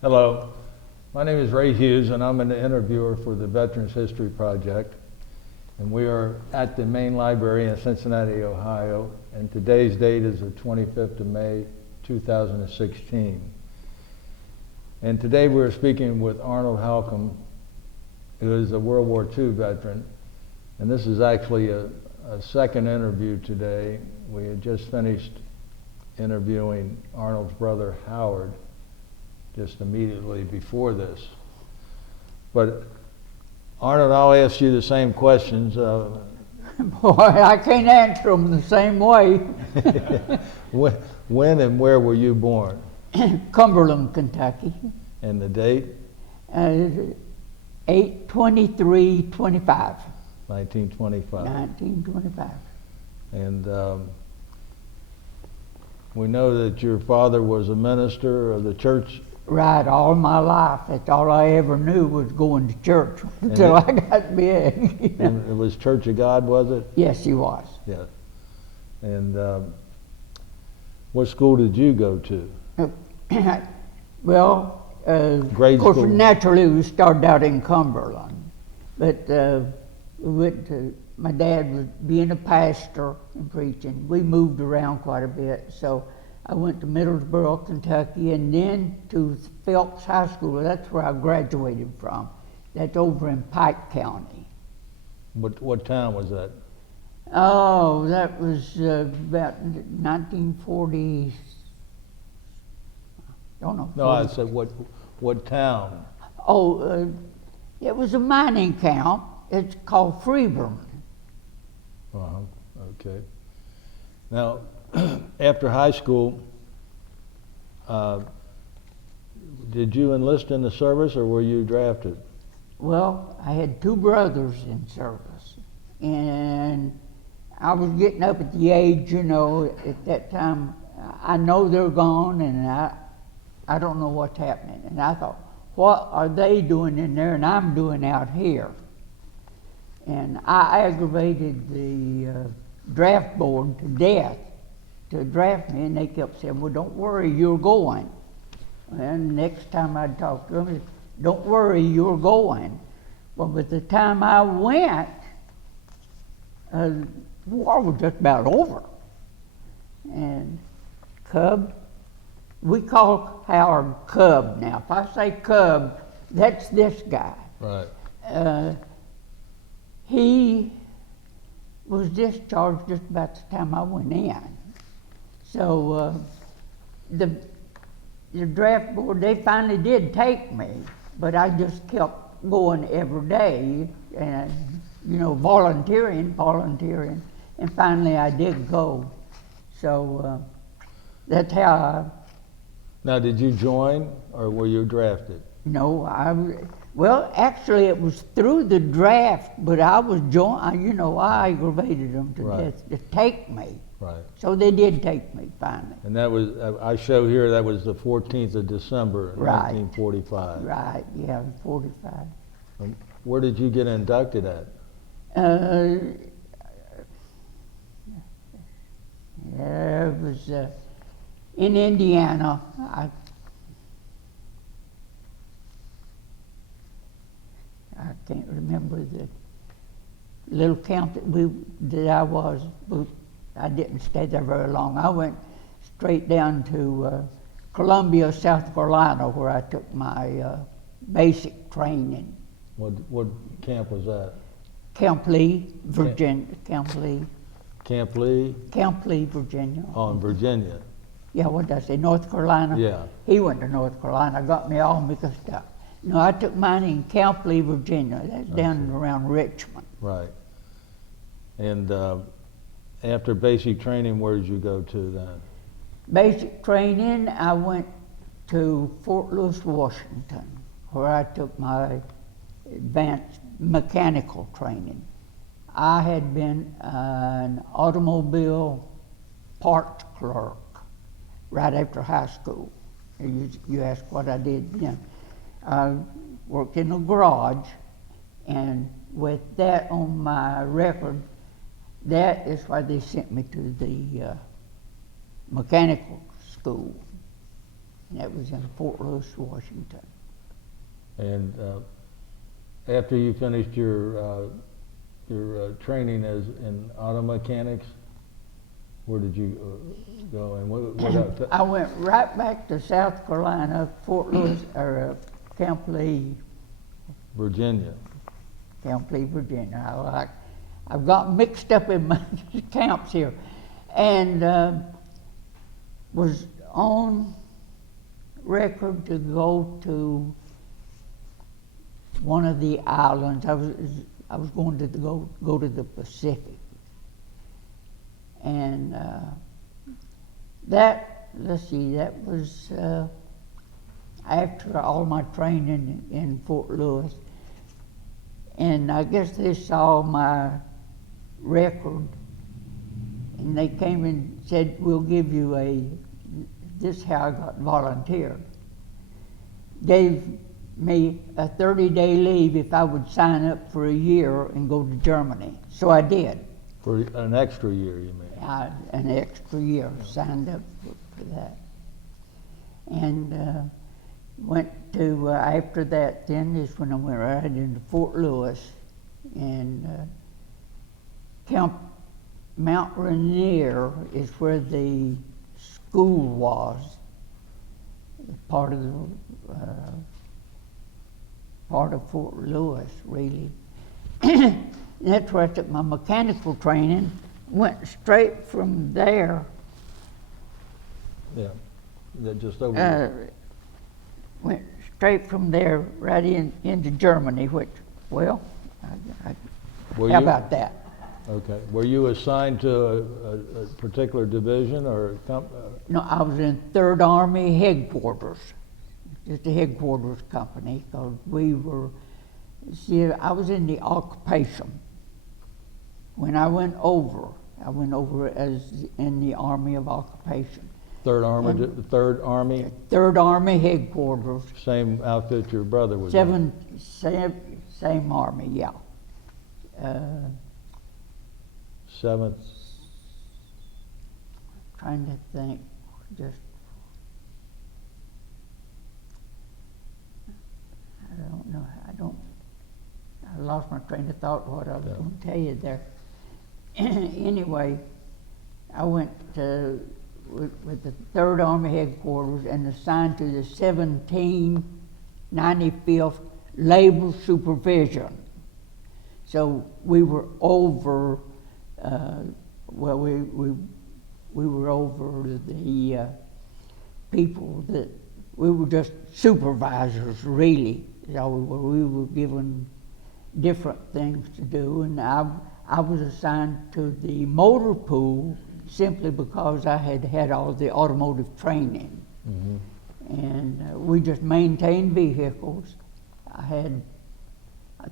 Hello, my name is Ray Hughes and I'm an interviewer for the Veterans History Project. And we are at the main library in Cincinnati, Ohio, and today's date is the 25th of May, 2016. And today we're speaking with Arnold Halcomb, who is a World War II veteran. And this is actually a second interview today. We had just finished interviewing Arnold's brother, Howard, just immediately before this. But Arnold, I'll ask you the same questions. Boy, I can't answer them the same way. When and where were you born? Cumberland, Kentucky. And the date? 8/23/25. 1925. 1925. And we know that your father was a minister of the church. Right, all my life. That's all I ever knew was going to church until I got big. And it was Church of God, was it? Yes, he was. Yeah. And what school did you go to? Well, Grade of course, school. naturally we started out in Cumberland, but we went to, my dad was being a pastor and preaching. We moved around quite a bit, so I went to Middlesboro, Kentucky, and then to Phelps High School. That's where I graduated from. That's over in Pike County. What town was that? Oh, that was about 1940. Don't know. No, I said what town? Oh, it was a mining camp. It's called Freeburn. Okay. Now, after high school, did you enlist in the service or were you drafted? Well, I had two brothers in service, and I was getting up at the age, at that time, I know they're gone, and I don't know what's happening. And I thought, what are they doing in there and I'm doing out here? And I aggravated the draft board to death to draft me, and they kept saying, well, don't worry, you're going. And next time I'd talk to them, don't worry, you're going. Well, by the time I went, the war was just about over. And Cub, we call Howard Cub now. If I say Cub, that's this guy. Right. He was discharged just about the time I went in. So the draft board, they finally did take me, but I just kept going every day and, volunteering, and finally I did go. So that's how Now, did you join or were you drafted? well, actually it was through the draft, but I was I aggravated them to death to take me. Right. So they did take me finally. And that was, I show here, that was the 14th of December, Right. 1945. Right, yeah, 45. Where did you get inducted at? It was in Indiana. I can't remember the little camp that I was, but I didn't stay there very long. I went straight down to Columbia, South Carolina, where I took my basic training. What camp was that? Camp Lee, Virginia. Camp Lee. Camp Lee? Camp Lee, Virginia. Oh, in Virginia. Yeah, what did I say, North Carolina? Yeah. He went to North Carolina, got me all mixed up. No, I took mine in Camp Lee, Virginia. That's down and around Richmond. Right. And after basic training, where did you go to then? Basic training, I went to Fort Lewis, Washington, where I took my advanced mechanical training. I had been an automobile parts clerk right after high school. You asked what I did then. I worked in a garage, and with that on my record, that is why they sent me to the mechanical school. and that was in Fort Lewis, Washington. And after you finished your training as in auto mechanics, where did you go? And what I went right back to South Carolina, Fort Lewis, or Camp Lee, Virginia. Virginia. I've got mixed up in my camps here, and was on record to go to one of the islands. I was going to go to the Pacific, and that was after all my training in Fort Lewis, and I guess they saw my record, and they came and said, "We'll give you this is how I got volunteered. Gave me a 30-day leave if I would sign up for a year and go to Germany. So I did. For an extra year, you mean? An extra year, signed up for that. And went to, after that then is when I went right into Fort Lewis, and Camp Mount Rainier is where the school was, part of Fort Lewis, really. That's where I took my mechanical training. Went straight from there. Yeah, that just over there. Went straight from there right into Germany, which, well, how about that? Okay. Were you assigned to a particular division or No, I was in 3rd Army headquarters, just a headquarters company, because we were, I was in the occupation. When I went over as in the Army of Occupation. 3rd Army? 3rd Army? 3rd Army headquarters. Same outfit your brother was in? Same Army, yeah. 7th? Trying to think, I don't know, I lost my train of thought what I was going to tell you there. Anyway, I went with the 3rd Army headquarters and assigned to the 1795th Labor Supervision. So we were over, we were over the people that, we were just supervisors, really. So we were given different things to do, and I was assigned to the motor pool simply because I had all the automotive training. Mm-hmm. And we just maintained vehicles. I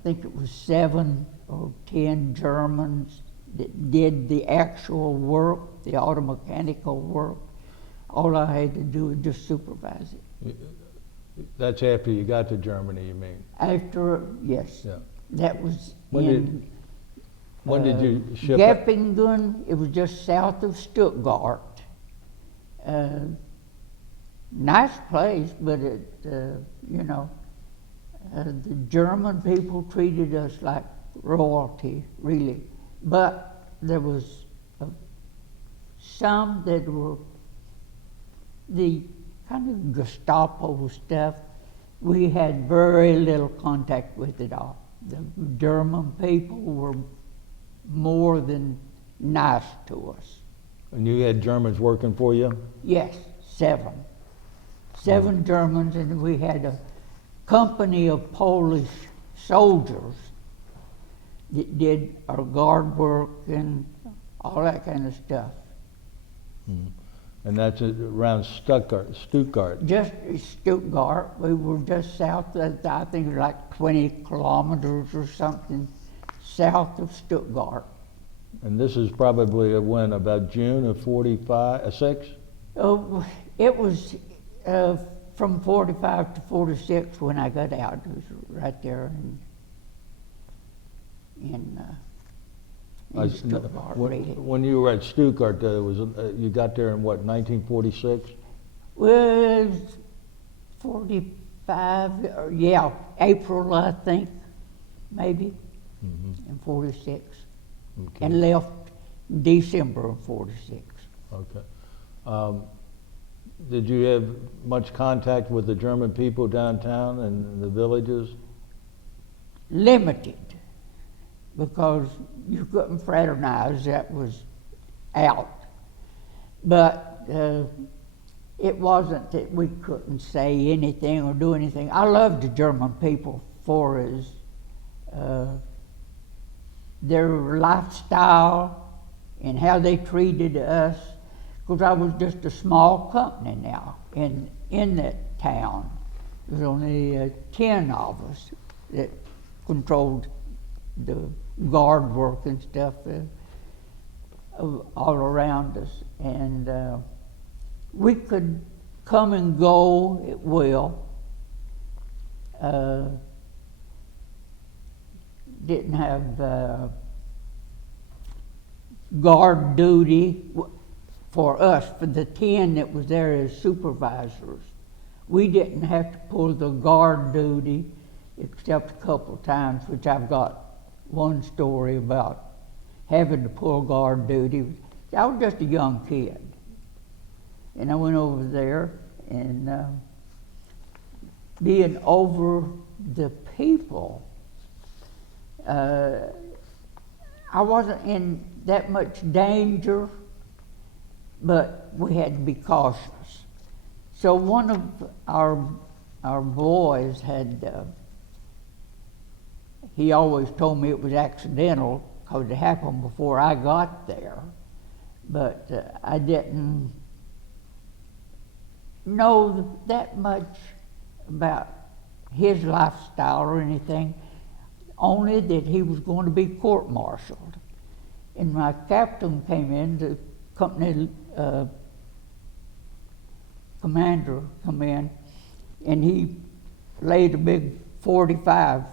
think it was 7 or 10 Germans that did the actual work, the automechanical work. All I had to do was just supervise it. That's after you got to Germany, you mean? After, yes. Yeah. That was when did you ship? Geppingen, it was just south of Stuttgart. Nice place, but the German people treated us like royalty, really. But there was some that were the kind of Gestapo stuff. We had very little contact with it all. The German people were more than nice to us. And you had Germans working for you? Yes, 7. 7 Germans, and we had a company of Polish soldiers that did our guard work and all that kind of stuff. Mm. And that's around Stuttgart? Just Stuttgart. We were just south of, I think, like 20 kilometers or something south of Stuttgart. And this is probably when, about June of 6? Oh, it was from 45 to 46 when I got out. It was right there in Stuttgart, really. When you were at Stuttgart, you got there in what, 1946? Well, 45, or yeah, April, I think, maybe, in 46. Okay. And left December of 46. Okay. Did you have much contact with the German people downtown and the villages? Limited, because you couldn't fraternize, that was out. But it wasn't that we couldn't say anything or do anything. I loved the German people for their lifestyle and how they treated us, because I was just a small company now in that town. There was only 10 of us that controlled the guard work and stuff all around us, and we could come and go at will. Didn't have guard duty for us, for the 10 that was there as supervisors. We didn't have to pull the guard duty except a couple times, which I've got one story about having to pull guard duty. I was just a young kid, and I went over there, and being over the people, I wasn't in that much danger, but we had to be cautious. So one of our boys had, he always told me it was accidental because it happened before I got there, but I didn't know that much about his lifestyle or anything, only that he was going to be court-martialed. And my captain came in, the company commander come in, and he laid a big 45,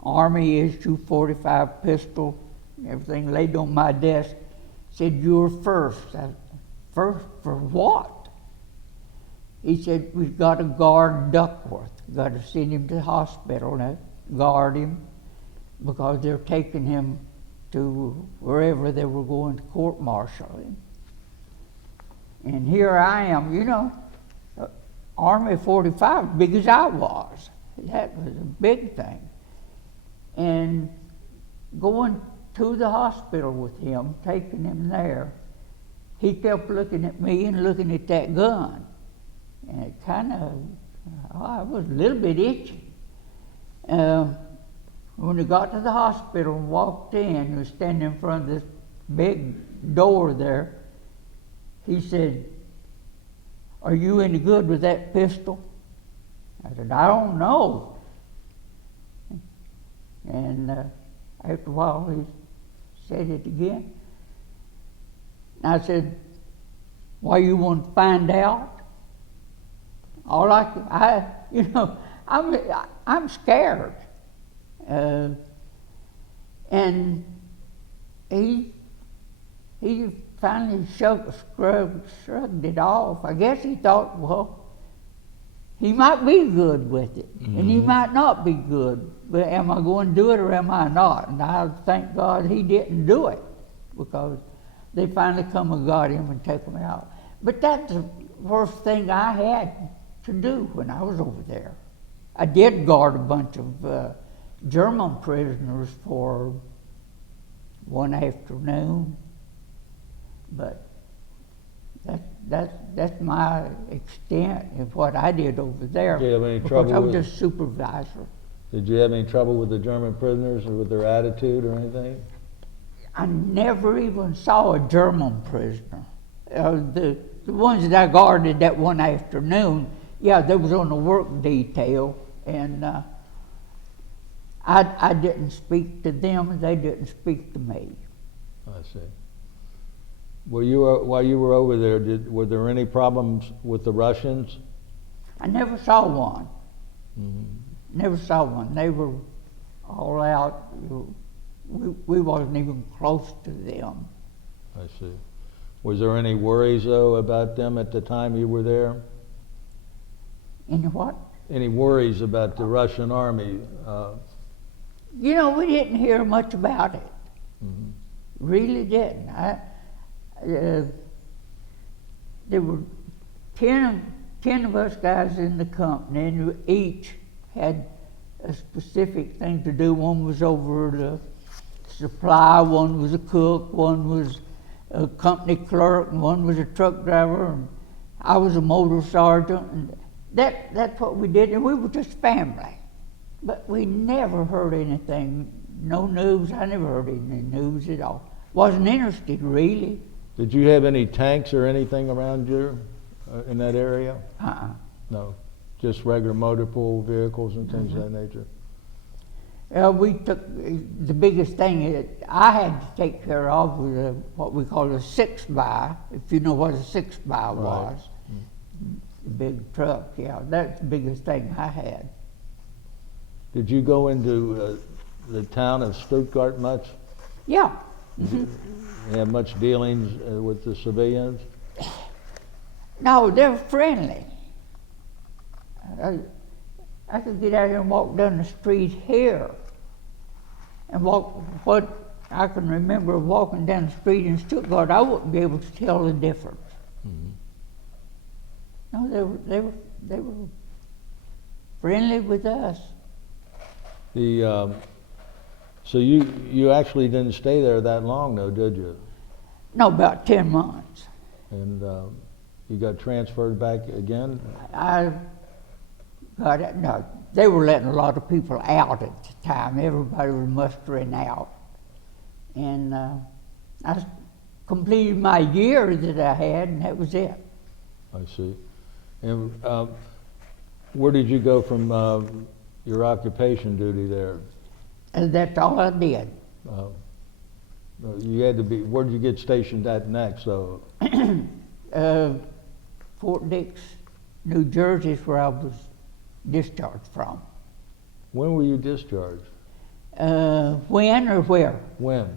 Army issue 45 pistol, everything laid on my desk, said, "You're first." I, "First for what?" He said, "We've got to guard Duckworth. We've got to send him to the hospital and guard him because they're taking him to wherever they were going to court-martial him." And here I am, you know, Army 45, big as I was. That was a big thing. And going to the hospital with him, taking him there, he kept looking at me and looking at that gun. And it kind of, I was a little bit itchy. When we got to the hospital and walked in, he was standing in front of this big door there. He said, "Are you any good with that pistol?" I said, "I don't know." And after a while, he said it again. And I said, "Why, you want to find out?" All you know, I'm scared. And he finally shrugged it off. I guess he thought, well, he might be good with it, and he might not be good. But am I going to do it or am I not? And I thank God he didn't do it, because they finally come and got him and took him out. But that's the worst thing I had to do when I was over there. I did guard a bunch of German prisoners for one afternoon, but that's my extent of what I did over there. Did you have any because trouble I was with- just supervisor. Did you have any trouble with the German prisoners or with their attitude or anything? I never even saw a German prisoner. The ones that I guarded that one afternoon, yeah, they was on the work detail, and I didn't speak to them, and they didn't speak to me. I see. While you were over there, were there any problems with the Russians? I never saw one. Mm-hmm. Never saw one. They were all out. We wasn't even close to them. I see. Was there any worries, though, about them at the time you were there? Any what? Any worries about the Russian army? You know, we didn't hear much about it. Mhm. Really didn't. There were 10 of us guys in the company, and we each had a specific thing to do. One was over the supply, one was a cook, one was a company clerk, and one was a truck driver, and I was a motor sergeant, and that's what we did, and we were just family. But we never heard anything, no news. I never heard any news at all. Wasn't interested, really. Did you have any tanks or anything around you in that area? No, just regular motor pool vehicles and things of that nature? We took, the biggest thing that I had to take care of was what we call a 6x, if you know what a 6x was. The big truck, yeah, that's the biggest thing I had. Did you go into the town of Stuttgart much? Yeah. You have much dealings with the civilians? No, they're friendly. I could get out here and walk down the street here and walk, what I can remember walking down the street in Stuttgart, I wouldn't be able to tell the difference. No, they were friendly with us. So you actually didn't stay there that long, though, did you? No, about 10 months. And you got transferred back again? I got it. No, they were letting a lot of people out at the time. Everybody was mustering out. And I completed my year that I had, and that was it. I see. And where did you go from your occupation duty there? And that's all I did. You had to be, where did you get stationed at next? So, Fort Dix, New Jersey is where I was discharged from. when were you discharged? When or where? When?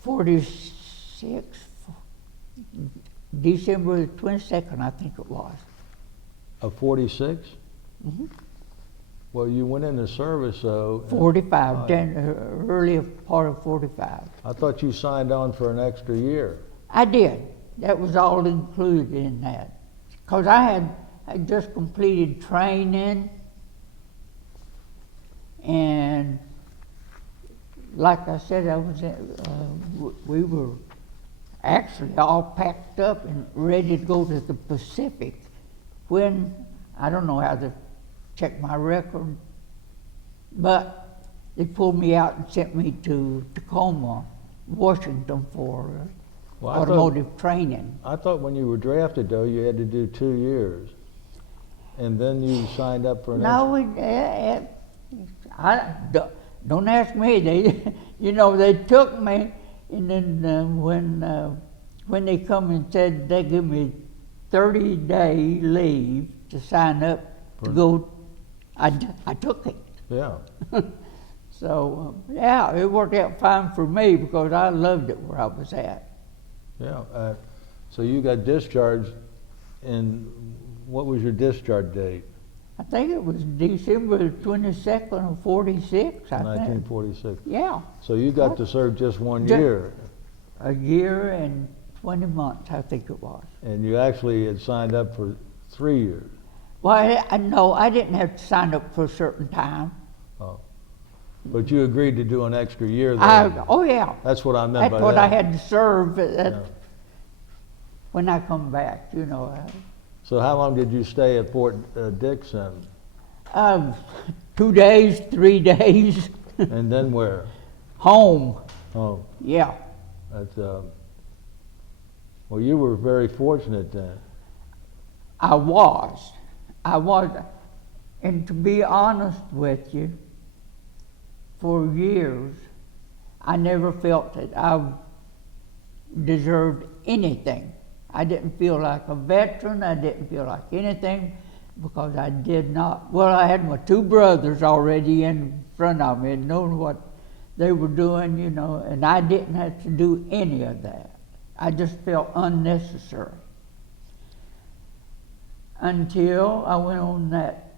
46, December 22nd, I think it was. Of 46? Mm-hmm. Well, you went into service, though. 45, early part of 45. I thought you signed on for an extra year. I did. That was all included in that. Because I had just completed training, and like I said, we were actually all packed up and ready to go to the Pacific when, I don't know how to check my record, but they pulled me out and sent me to Tacoma, Washington for automotive training. I thought when you were drafted, though, you had to do 2 years, and then you signed up for an Don't ask me. They, they took me, and then when they come and said they give me 30-day leave to sign up to go, I took it. Yeah. So yeah, it worked out fine for me because I loved it where I was at. Yeah. So you got discharged, and what was your discharge date? I think it was December 22nd of 46, I think. 1946. Yeah. So you got to serve just 1 year. A year and 20 months, I think it was. And you actually had signed up for 3 years. Well, no, I didn't have to sign up for a certain time. Oh. But you agreed to do an extra year there. Oh, yeah. That's what I meant by that. That's what I had to serve when I come back, So how long did you stay at Fort Dix then? 2 days, 3 days. And then where? Home. Oh. Yeah. That's, well, you were very fortunate then. I was. And to be honest with you, for years, I never felt that I deserved anything. I didn't feel like a veteran. I didn't feel like anything because I did not. Well, I had my 2 brothers already in front of me and knowing what they were doing, and I didn't have to do any of that. I just felt unnecessary. until I went on that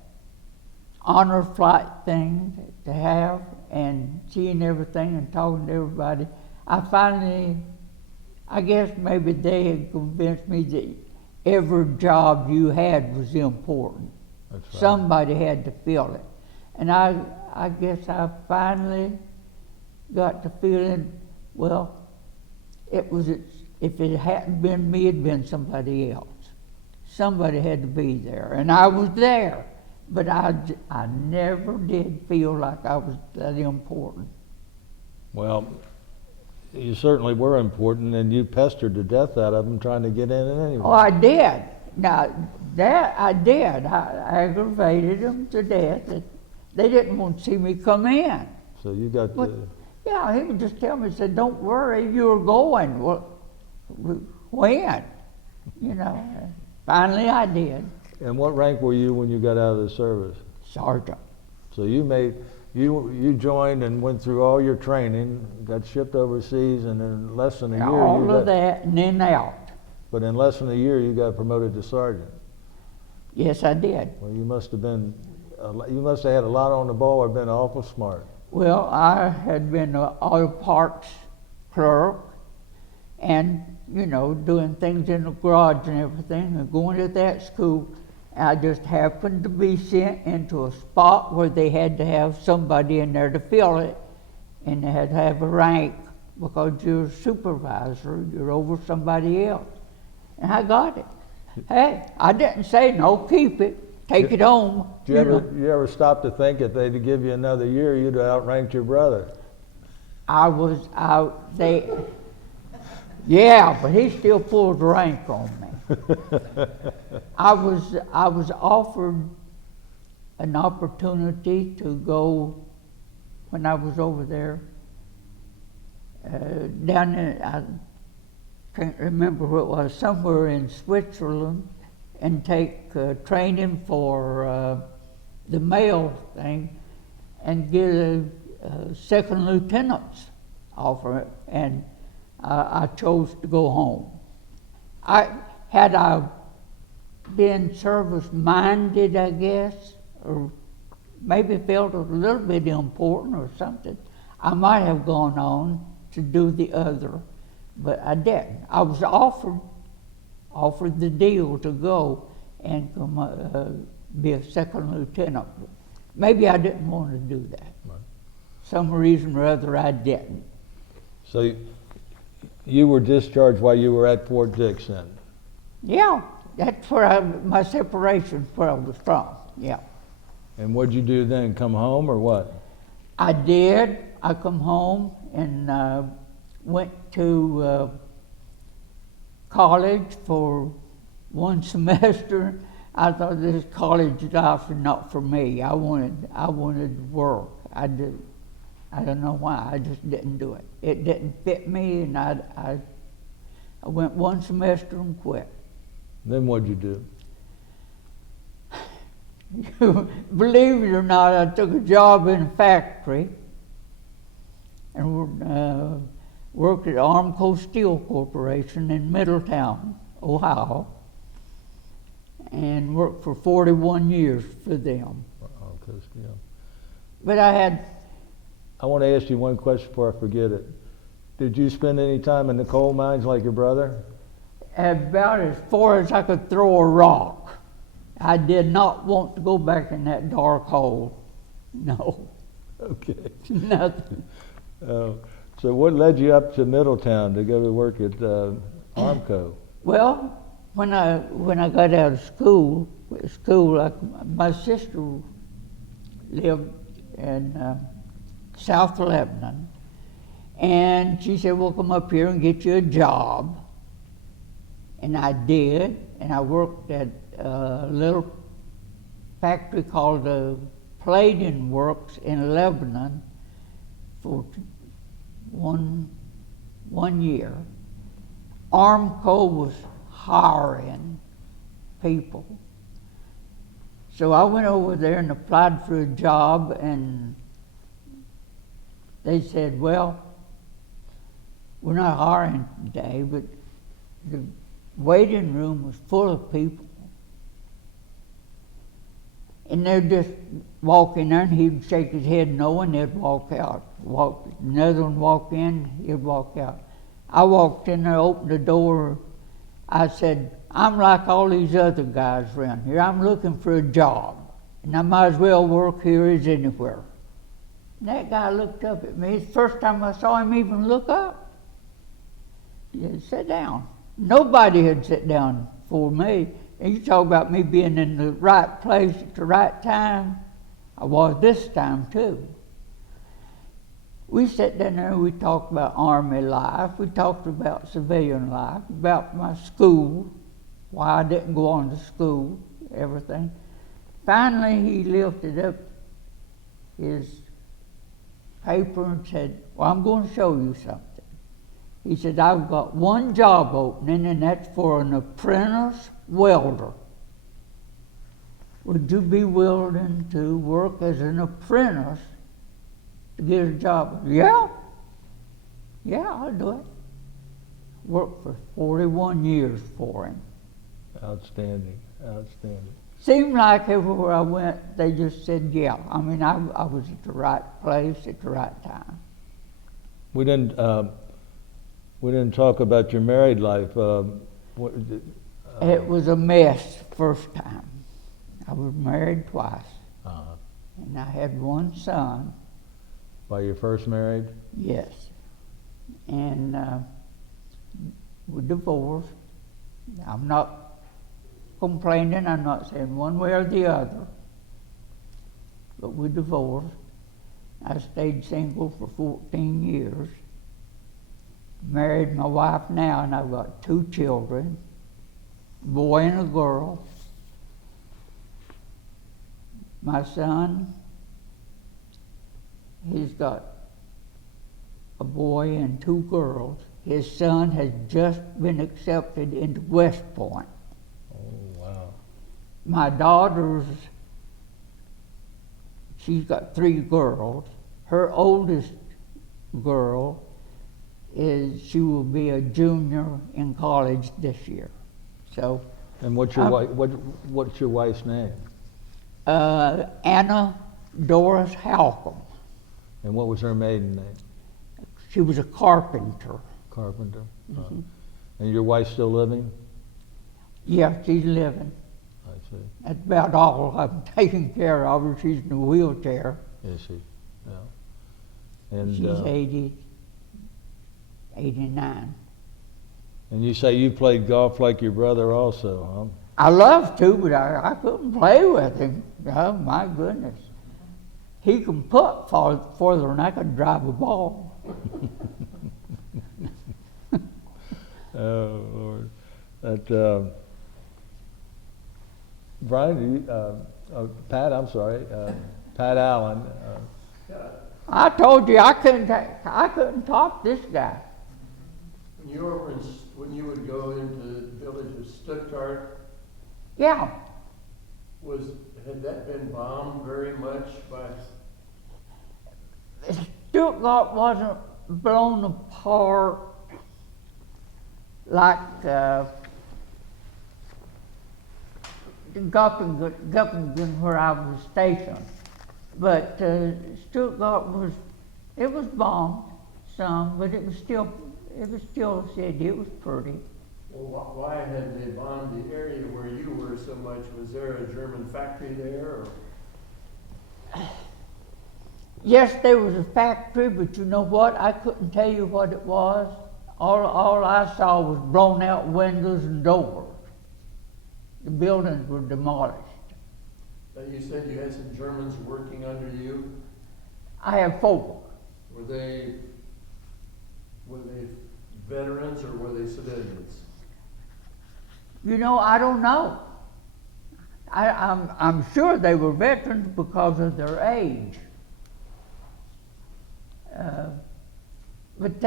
honor flight thing to have and seeing everything and talking to everybody. I finally, I guess maybe they had convinced me that every job you had was important. That's right. Somebody had to fill it. And I guess I finally got the feeling, well, if it hadn't been me, it'd been somebody else. Somebody had to be there, and I was there, but I never did feel like I was that important. Well, you certainly were important, and you pestered the death out of them trying to get in it anyway. Oh, I did. Now, that I did. I aggravated them to death. They didn't want to see me come in. So you got But, the... yeah, he would just tell me, he said, don't worry, you're going. Well, when? You know, finally I did. And what rank were you when you got out of the service? Sergeant. So you joined and went through all your training, got shipped overseas, and in less than a year All of that, and then out. But in less than a year you got promoted to sergeant. Yes, I did. Well, you must have had a lot on the ball or been awful smart. Well, I had been an auto parts clerk and, you know, doing things in the garage and everything and going to that school. I just happened to be sent into a spot where they had to have somebody in there to fill it, and they had to have a rank because you're a supervisor, you're over somebody else. And I got it. Hey, I didn't say no, keep it. Take it home. You ever stop to think if they'd give you another year, you'd have outranked your brother? Yeah, but he still pulled rank on me. I was offered an opportunity to go when I was over there down in, I can't remember where it was, somewhere in Switzerland, and take training for the mail thing and get a second lieutenant's offer, and I chose to go home. Had I been service-minded, I guess, or maybe felt a little bit important or something, I might have gone on to do the other, but I didn't. I was offered the deal to go and come be a second lieutenant. Maybe I didn't want to do that. Right. Some reason or other I didn't. So you were discharged while you were at Fort Dix then? Yeah, that's where my separation where I was from, yeah. And what'd you do then, come home or what? I did. I come home and went to college for one semester. I thought this college life was not for me. I wanted work. I don't know why. I just didn't do it. It didn't fit me, and I went one semester and quit. Then what'd you do? Believe it or not, I took a job in a factory and worked at Arnold Steel Corporation in Middletown, Ohio, and worked for 41 years for them. Arnold Steel. But I want to ask you one question before I forget it. Did you spend any time in the coal mines like your brother? About as far as I could throw a rock. I did not want to go back in that dark hole. No. Okay. Nothing. So what led you up to Middletown to go to work at Armco? Well, when I got out of school, my sister lived in South Lebanon, and she said, "We'll come up here and get you a job." And I did, and I worked at a little factory called the Plating Works in Lebanon for one year. Armco was hiring people. So I went over there and applied for a job, and they said, "Well, we're not hiring today," but the waiting room was full of people. And they'd just walk in there, and he'd shake his head no, and they'd walk out. Another one walk in, he'd walk out. I walked in there, opened the door. I said, I'm like all these other guys around here. I'm looking for a job, and I might as well work here as anywhere. And that guy looked up at me. It's the first time I saw him even look up. He said, sit down. Nobody had sat down before me. And you talk about me being in the right place at the right time. I was this time too. We sat down there and we talked about Army life. We talked about civilian life, about my school, why I didn't go on to school, everything. Finally, he lifted up his paper and said, well, I'm going to show you something. He said, I've got one job opening, and that's for an apprentice welder. Would you be willing to work as an apprentice to get a job? Yeah, I'll do it. Worked for 41 years for him. Outstanding, outstanding. Seemed like everywhere I went, they just said, yeah. I mean, I was at the right place at the right time. We didn't talk about your married life. It was a mess first time. I was married twice, and I had one son. By your first married? Yes. And we divorced. I'm not complaining. I'm not saying one way or the other. But we divorced. I stayed single for 14 years. Married my wife now, and I've got 2 children, a boy and a girl. My son, he's got a boy and 2 girls. His son has just been accepted into West Point. Oh, wow. My daughter's, she's got 3 girls. Her oldest girl she will be a junior in college this year. So. And what's your wife's name? Anna Doris Halcomb. And what was her maiden name? She was a carpenter. Carpenter. Mm-hmm. And your wife's still living? Yeah, she's living. I see. That's about all I'm taking care of her. She's in a wheelchair. Is she? Yeah. And she's 89. And you say you played golf like your brother also, huh? I love to, but I couldn't play with him. Oh, my goodness. He can putt farther than I could drive a ball. Oh, Lord. That, Brian, Pat, I'm sorry, Pat Allen. I told you I couldn't top this guy. When you would go into the village of Stuttgart, Yeah. had that been bombed very much by? Stuttgart wasn't blown apart like Göppingen where I was stationed. But Stuttgart was bombed some, but it was still a city. It was pretty. Well, why had they bombed the area where you were so much? Was there a German factory there? Or? Yes, there was a factory, but you know what? I couldn't tell you what it was. All I saw was blown out windows and doors. The buildings were demolished. You said you had some Germans working under you. I have 4. Were they veterans or were they civilians? You know, I don't know. I'm sure they were veterans because of their age. But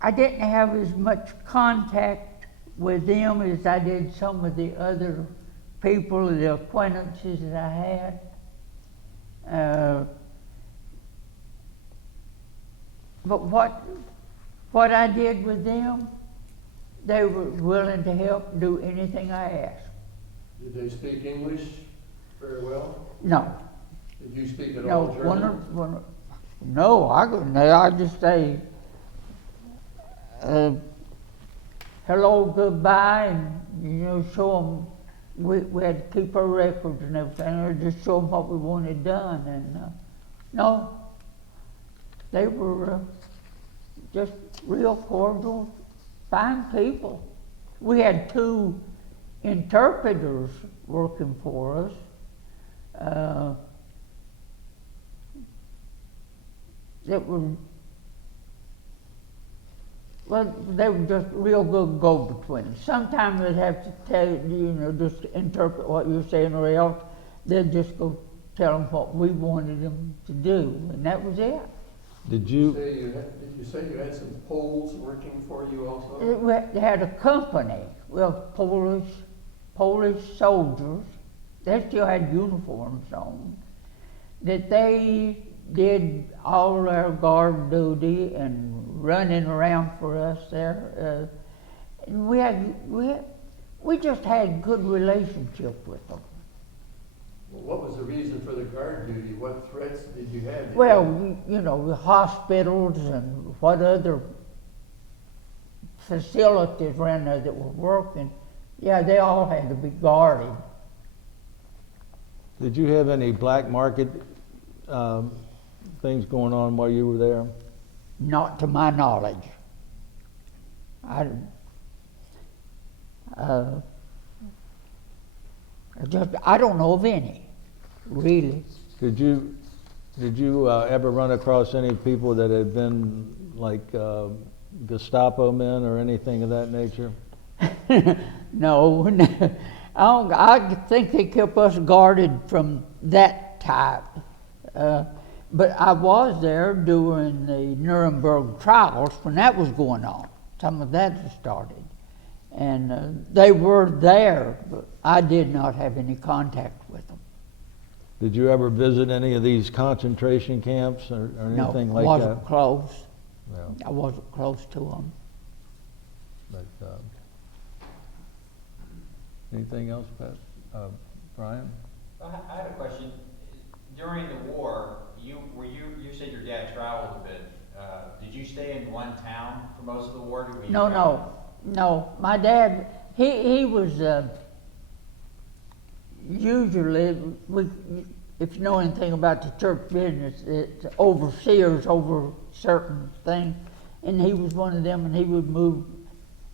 I didn't have as much contact with them as I did some of the other people, the acquaintances that I had. But what I did with them, they were willing to help do anything I asked. Did they speak English very well? No, Did you speak at no, all German? no, I just say, hello, goodbye, and, you know, show them, we had to keep our records and everything, and just show them what we wanted done, and, no, they were just real cordial, fine people. We had 2 interpreters working for us. That were, well, they were just real good go-betweens. Sometimes they'd have to tell you, know, just interpret what you're saying, or else they'd just go tell them what we wanted them to do, and that was it. Did you say you had some Poles working for you also? They had a company with Polish soldiers. They still had uniforms on. That they did all their guard duty and running around for us there. And we just had a good relationship with them. Well, what was the reason for the guard duty? What threats did you have? Well, you know, the hospitals and what other facilities around there that were working, yeah, they all had to be guarded. Did you have any black market things going on while you were there? Not to my knowledge. I don't know of any, really. Did you ever run across any people that had been like Gestapo men or anything of that nature? No, I think they kept us guarded from that type. But I was there during the Nuremberg trials when that was going on. Some of that had started. And they were there, but I did not have any contact with them. Did you ever visit any of these concentration camps or anything like that? No, I wasn't close. Yeah. I wasn't close to them. But, anything else, Pat? Brian? I had a question. During the war, you said your dad traveled a bit. Did you stay in one town for most of the war? No. My dad, he was usually, if you know anything about the church business, it's overseers over certain things, and he was one of them, and he would move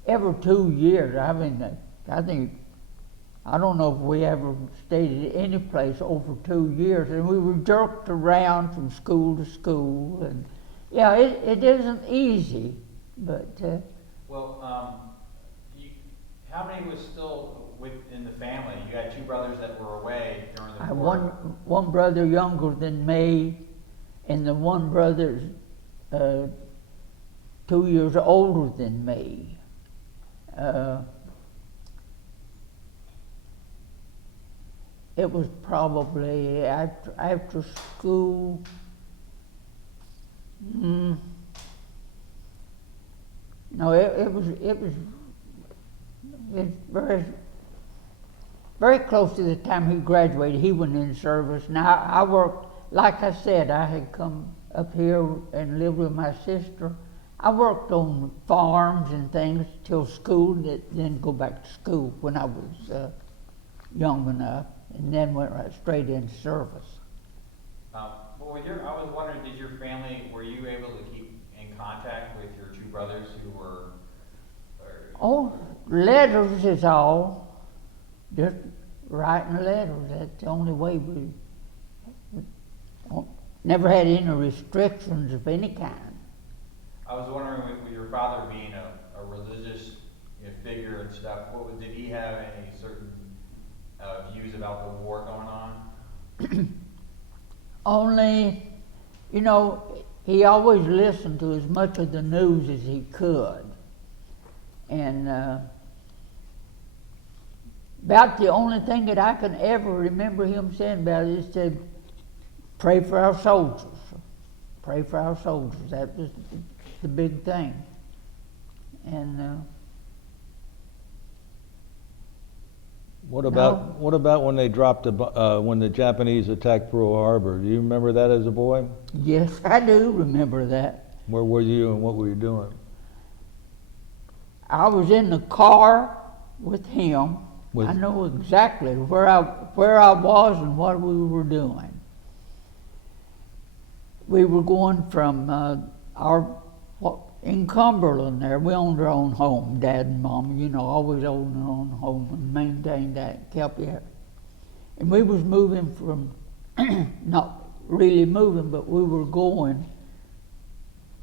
every 2 years. I mean, I don't know if we ever stayed at any place over 2 years, and we were jerked around from school to school, and yeah, it isn't easy, but. How many was still in the family? You had 2 brothers that were away during the war. One brother younger than me, and the one brother 2 years older than me. It was probably after school. No, it was very, very close to the time he graduated. He went in service. Now I worked, like I said, I had come up here and lived with my sister. I worked on farms and things till school, then go back to school when I was young enough, and then went right straight into service. I was wondering, were you able to keep in contact with your 2 brothers who were? Oh, letters is all. Just writing letters. That's the only way we never had any restrictions of any kind. I was wondering, with your father being a religious figure and stuff, did he have any certain views about the war going on? Only, he always listened to as much of the news as he could. And about the only thing that I can ever remember him saying about it is to pray for our soldiers. Pray for our soldiers. That was the big thing. And What about when they dropped when the Japanese attacked Pearl Harbor? Do you remember that as a boy? Yes, I do remember that. Where were you and what were you doing? I was in the car with him. With- I know exactly where I was and what we were doing. We were going from in Cumberland there. We owned our own home, Dad and Mom, you know, always owned our own home and maintained that, kept it. And we was moving from, not really moving, but we were going,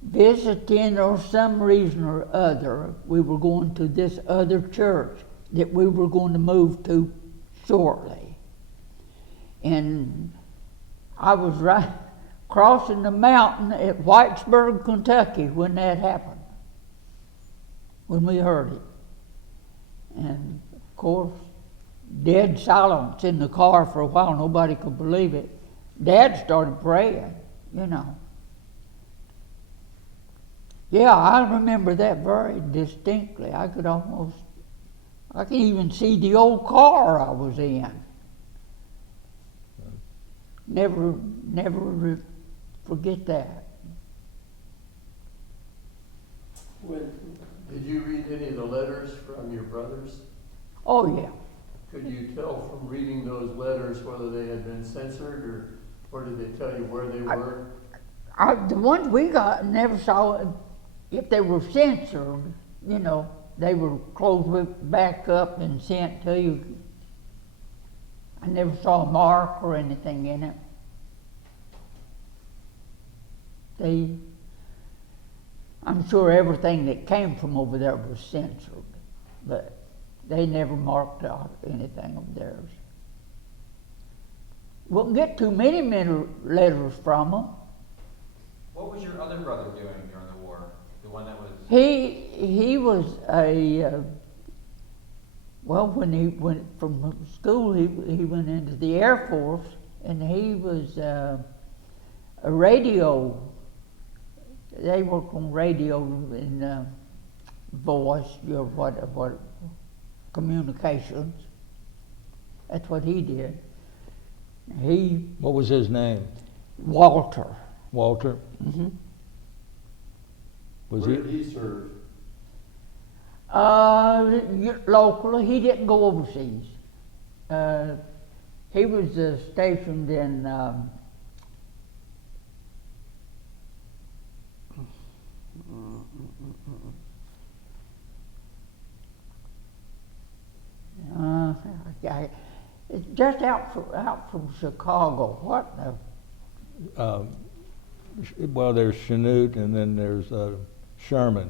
visiting or some reason or other, we were going to this other church that we were going to move to shortly. And I was right crossing the mountain at Whitesburg, Kentucky when that happened, when we heard it. And of course, dead silence in the car for a while, nobody could believe it. Dad started praying, you know. Yeah, I remember that very distinctly. I could even see the old car I was in. Never forget that. Did you read any of the letters from your brothers? Oh yeah. Could you tell from reading those letters whether they had been censored or did they tell you where they were? The ones we got never saw if they were censored, you know, they were closed back up and sent to you. I never saw a mark or anything in it. I'm sure everything that came from over there was censored, but they never marked out anything of theirs. Wouldn't get too many letters from them. What was your other brother doing during the war? The one that was... He was when he went from school, he went into the Air Force, and he was a radio. They work on radio and voice, you know, what communications. That's what he did. What was his name? Walter. Walter? Mm-hmm. Was Where did he serve? Locally, he didn't go overseas. He was stationed in it's just out from Chicago. What? Well, there's Chanute and then there's Sherman.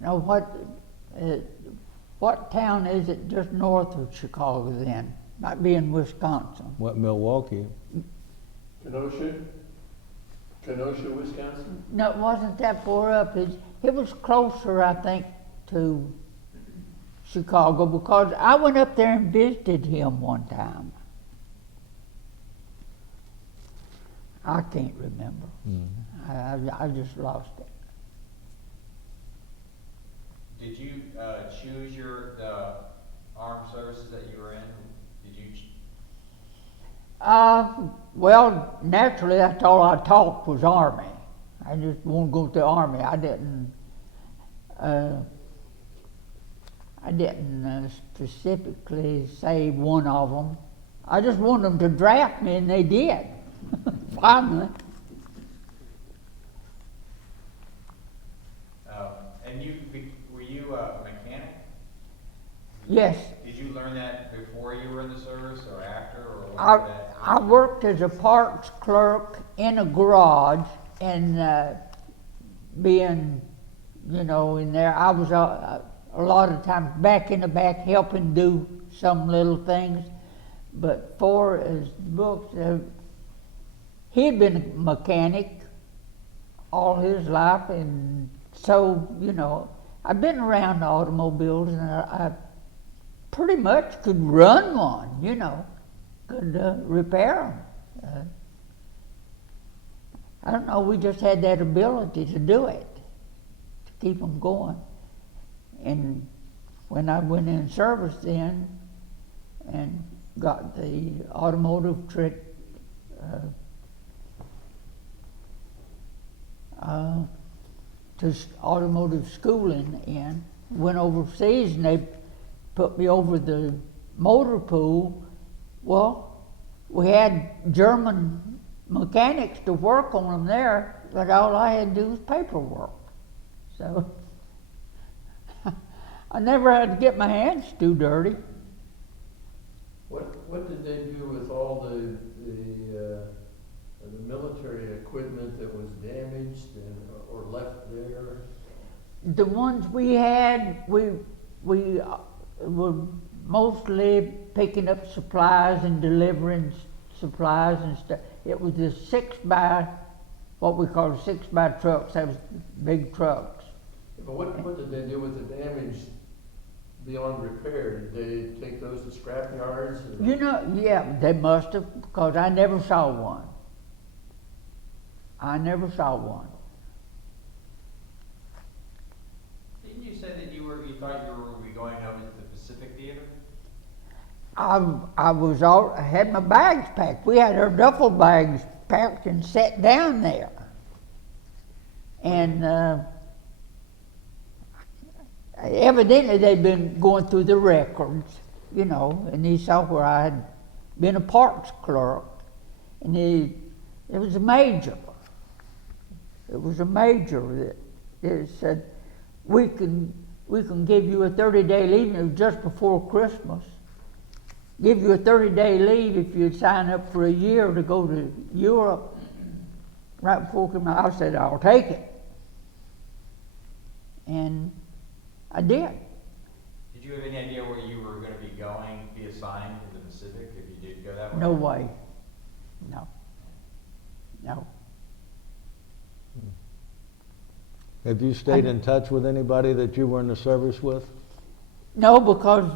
Now, what town is it just north of Chicago then? Might be in Wisconsin. What, Milwaukee? Kenosha, Wisconsin? No, it wasn't that far up. It was closer, I think, to Chicago because I went up there and visited him one time. I can't remember. I just lost it. Did you choose the armed services that you were in? Did you? Well, naturally, that's all I taught was Army. I just wanted to go to the Army. I didn't specifically say one of them. I just wanted them to draft me, and they did. Finally. And were you a mechanic? Yes. Did you learn that before you were in the service or after, or when did that? I worked as a parts clerk in a garage, and being, you know, in there, I was a lot of times back in the back helping do some little things. But for as books, he had been a mechanic all his life, and so, you know, I've been around automobiles, and I pretty much could run one, you know, could repair them. I don't know, we just had that ability to do it, to keep them going. And when I went in service then and got the automotive automotive schooling in, went overseas and they put me over the motor pool. Well, we had German mechanics to work on them there, but all I had to do was paperwork. So I never had to get my hands too dirty. What did they do with all the military equipment that was damaged or left there? The ones we had, we were mostly picking up supplies and delivering supplies and stuff. It was the what we call 6x trucks. That was big trucks. But what did they do with the damage beyond repair? Did they take those to scrap yards? You know, yeah, they must have, because I never saw one. I never saw one. Didn't you say that you thought you were going over to the Pacific Theater? I had my bags packed. We had our duffel bags packed and set down there. And evidently they'd been going through the records, you know, and he saw where I had been a parts clerk. And it was a major. It was a major that said, we can give you a 30-day leave. It was just before Christmas. Give you a 30-day leave if you'd sign up for a year to go to Europe. Right before Christmas, I said, I'll take it. And I did. Did you have any idea where you were going to be going, be assigned to the Pacific if you did go that way? No way. No. No. Have you stayed in touch with anybody that you were in the service with? No, because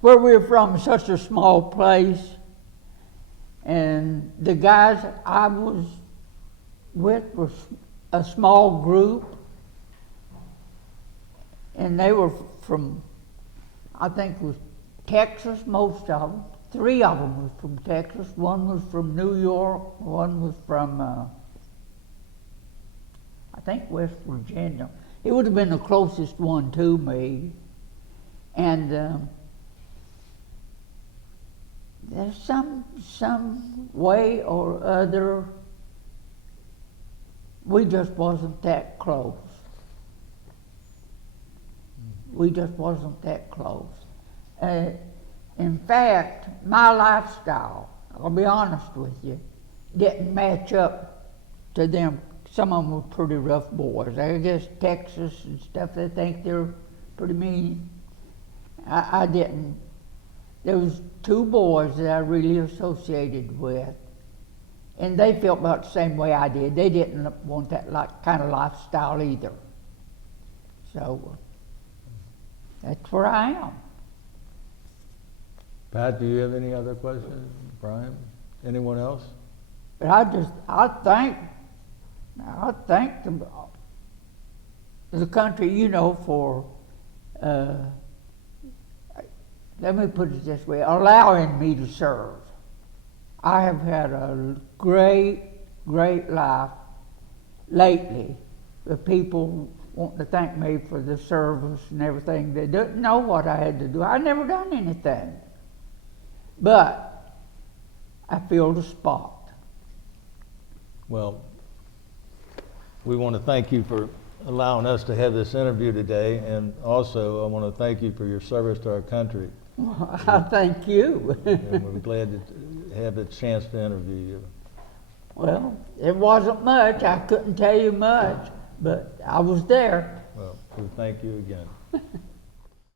where we were from is such a small place, and the guys I was with was a small group, and they were from, I think it was Texas, most of them. 3 of them was from Texas. One was from New York. One was from, I think, West Virginia. It would have been the closest one to me. And there's some way or other, we just wasn't that close. We just wasn't that close. In fact, my lifestyle, I'll be honest with you, didn't match up to them. Some of them were pretty rough boys. I guess Texas and stuff, they think they're pretty mean. I didn't. There was 2 boys that I really associated with, and they felt about the same way I did. They didn't want that kind of lifestyle either. So that's where I am. Pat, do you have any other questions? Brian? Anyone else? But I thank the country, you know, for, let me put it this way, allowing me to serve. I have had a great, great life lately. The people want to thank me for the service and everything. They didn't know what I had to do. I never done anything. But I filled a spot. Well, we want to thank you for allowing us to have this interview today, and also I want to thank you for your service to our country. Well, I thank you. And we're glad to have the chance to interview you. Well, it wasn't much. I couldn't tell you much, but I was there. Well, we thank you again.